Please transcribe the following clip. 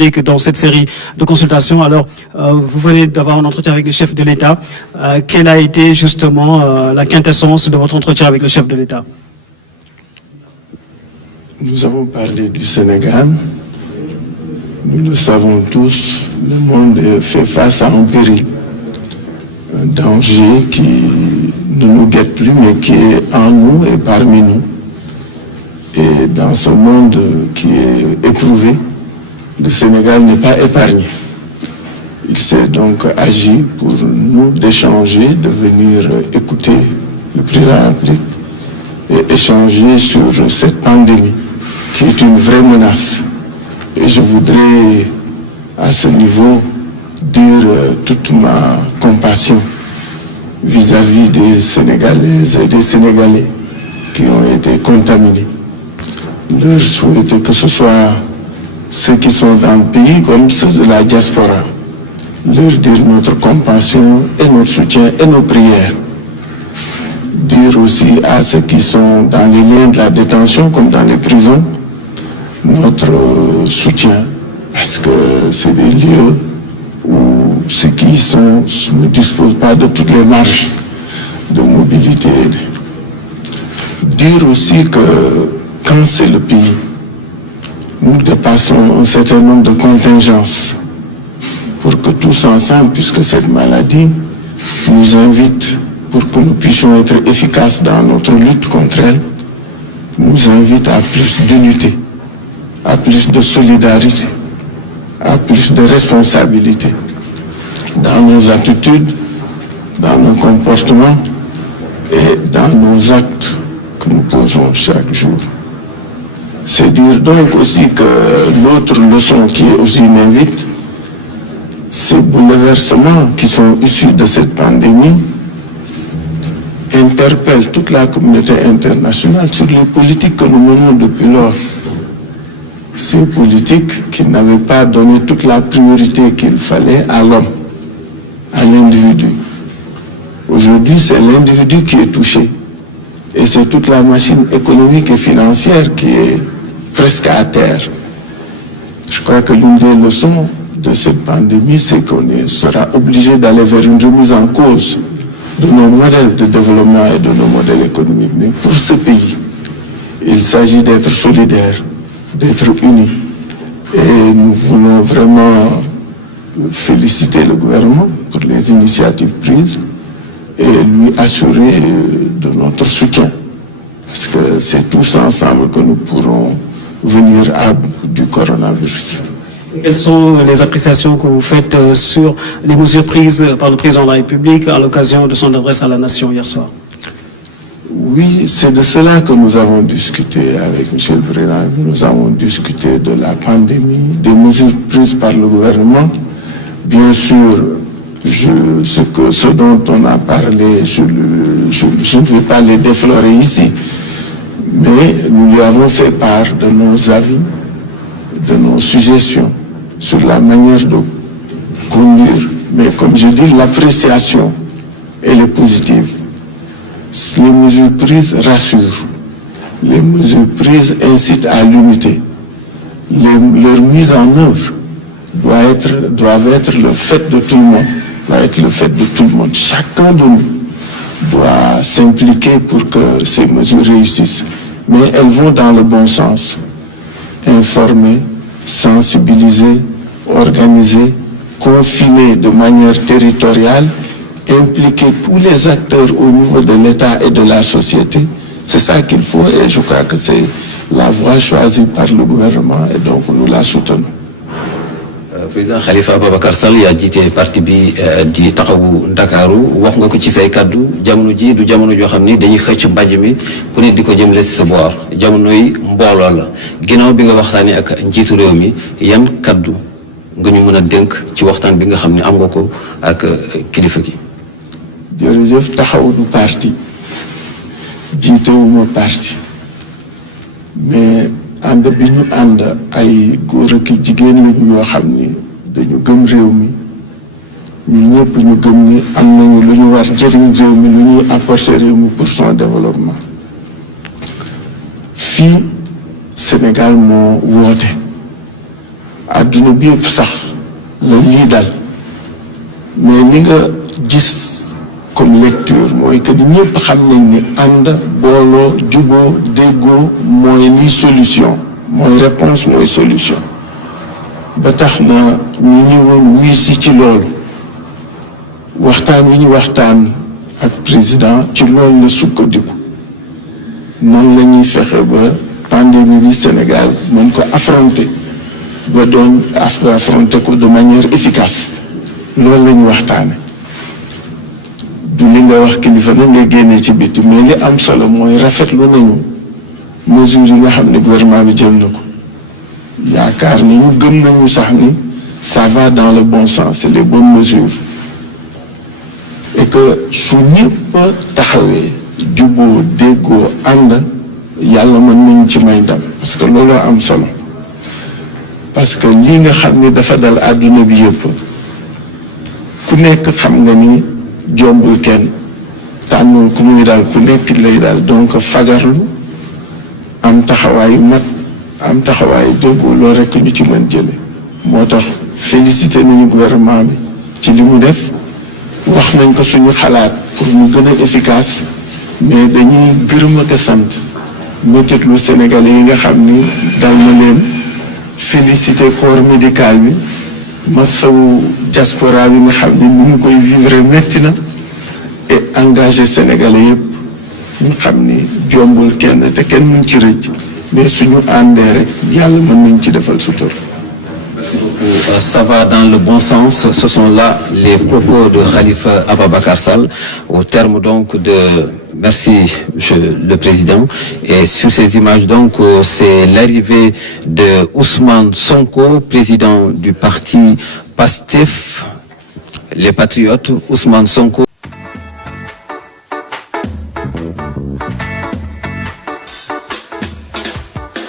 République dans cette série de consultations. Alors, vous venez d'avoir un entretien avec le chef de l'État. Quelle a été justement la quintessence de votre entretien avec le chef de l'État? Nous avons parlé du Sénégal. Nous le savons tous, le monde fait face à un péril, un danger qui ne nous guette plus, mais qui est en nous et parmi nous. Et dans ce monde qui est éprouvé, le Sénégal n'est pas épargné. Il s'est donc agi pour nous d'échanger, de venir écouter le président de la République et échanger sur cette pandémie qui est une vraie menace. Et je voudrais à ce niveau dire toute ma compassion vis-à-vis des Sénégalaises et des Sénégalais qui ont été contaminés. Leur souhaiter que ce soit ceux qui sont dans le pays comme ceux de la diaspora. Leur dire notre compassion et notre soutien et nos prières. Dire aussi à ceux qui sont dans les liens de la détention comme dans les prisons notre soutien, parce que c'est des lieux où ceux qui ne disposent pas de toutes les marges de mobilité. Dire aussi que quand c'est le pays, nous dépassons un certain nombre de contingences pour que tous ensemble, puisque cette maladie nous invite, pour que nous puissions être efficaces dans notre lutte contre elle, nous invite à plus d'unité, à plus de solidarité, à plus de responsabilité dans nos attitudes, dans nos comportements et dans nos actes que nous posons chaque jour. C'est dire donc aussi que l'autre leçon qui est aussi inévite, ces bouleversements qui sont issus de cette pandémie interpellent toute la communauté internationale sur les politiques que nous menons depuis lors. Ces politiques qui n'avaient pas donné toute la priorité qu'il fallait à l'homme, à l'individu. Aujourd'hui, c'est l'individu qui est touché. Et c'est toute la machine économique et financière qui est presque à terre. Je crois que l'une des leçons de cette pandémie, c'est qu'on sera obligé d'aller vers une remise en cause de nos modèles de développement et de nos modèles économiques. Mais pour ce pays, il s'agit d'être solidaires, d'être unis. Et nous voulons vraiment féliciter le gouvernement pour les initiatives prises et lui assurer de notre soutien. Parce que c'est tous ensemble que nous pourrons venir à bout du coronavirus. Quelles sont les appréciations que vous faites sur les mesures prises par le président de la République à l'occasion de son adresse à la nation hier soir? Oui, c'est de cela que nous avons discuté avec M. le Président. Nous avons discuté de la pandémie, des mesures prises par le gouvernement. Bien sûr, ce dont on a parlé, je ne vais pas les déflorer ici, mais nous lui avons fait part de nos avis, de nos suggestions sur la manière de conduire. Mais comme je dis, l'appréciation, elle est positive. Les mesures prises rassurent. Les mesures prises incitent à l'unité. Leur mise en œuvre doivent être le fait de tout le monde. Doit être le fait de tout le monde. Chacun de nous doit s'impliquer pour que ces mesures réussissent. Mais elles vont dans le bon sens. Informer, sensibiliser, organiser, confiner de manière territoriale, impliquer tous les acteurs au niveau de l'État et de la société. C'est ça qu'il faut et je crois que c'est la voie choisie par le gouvernement et donc nous la soutenons. Président Khalifa Ababacar Sall yaa jiite parti bi di taxawu Ndakaaru wax nga ko ci say kaddu jamono ji du jamono joo xam ni dañuy xëcc mbàjj mi ku ne di ko jëmale ci sa boor jamonoy mbooloo la ginnaaw bi nga waxtaanee ak njiitu réew mi yan kaddu nga ñu mën a dénk ci waxtaan bi nga xam ne am nga ko ak kilifa gi. jërëjëf taxawu du parti jiitewuma parti mais ànd bi ñu ànd ay góor ak jigéen lañu yoo xam ni dañu gëm réew mi ñu ñëpp ñu gëm ni am nañu lu ñu war jëriñ réew mi lu ñuy apporter réew mi pour son développement. Fii Sénégal moo woote àdduna bi yëpp sax la lii dal mais li nga gis comme lecture mooy que ni ñëpp xam nañ ni ànd booloo juboo déggoo mooy li solution mooy réponse mooy solution ba tax na ñu ñëwoon wii si ci loolu waxtaan wi ñu waxtaan ak président ci loolu la sukkandiku nan la ñuy fexe ba pandémie bi Sénégal mën ko affronter ba doon affronter ko de manière efficace loolu la ñu waxtaane du li nga wax kilifa na nga génnee ci biti mais li am solo mooy rafetlu nañu mesures yi nga xam ne gouvernement bi jël na ko yaakaar nañu gëm nañu sax ni ça va dans le bon sens c'est les bonnes mesures et que su ñëpp taxawee juboo déggoo ànd yàlla mën nañu ci may ndam parce que loolu am solo parce que lii nga xam ni dafa dal àdduna bi yëpp ku nekk xam nga ni jombul kenn tànnul ku muy daal ku nekk lay daal donc fagarlu am taxawaayu mat am taxawaayu déggoo loolu rekk ñu ci mën jële moo tax félicité nañu gouvernement bi ci li mu def wax nañ ko suñu xalaat pour mu gën a efficace mais dañuy gërëm ak sant métitlu Sénégalais yi nga xam ni dal na leen félicité corps médical bi masawu diaspora bi nga xam ni ni mu koy vivre métti na et engagé Sénégalais yëpp ñu xam ni jombul kenn te kenn muñ ci rëcc mais suñu àndee rek yàlla mën nañ ci defal sutur. Merci beaucoup. Ça va dans le bon sens. Ce sont là les propos de Khalifa Ababacar Sall au terme donc de merci Monsieur le Président. Et sur ces images donc c'est l'arrivée de Ousmane Sonko, président du parti PASTEF, les Patriotes. Ousmane Sonko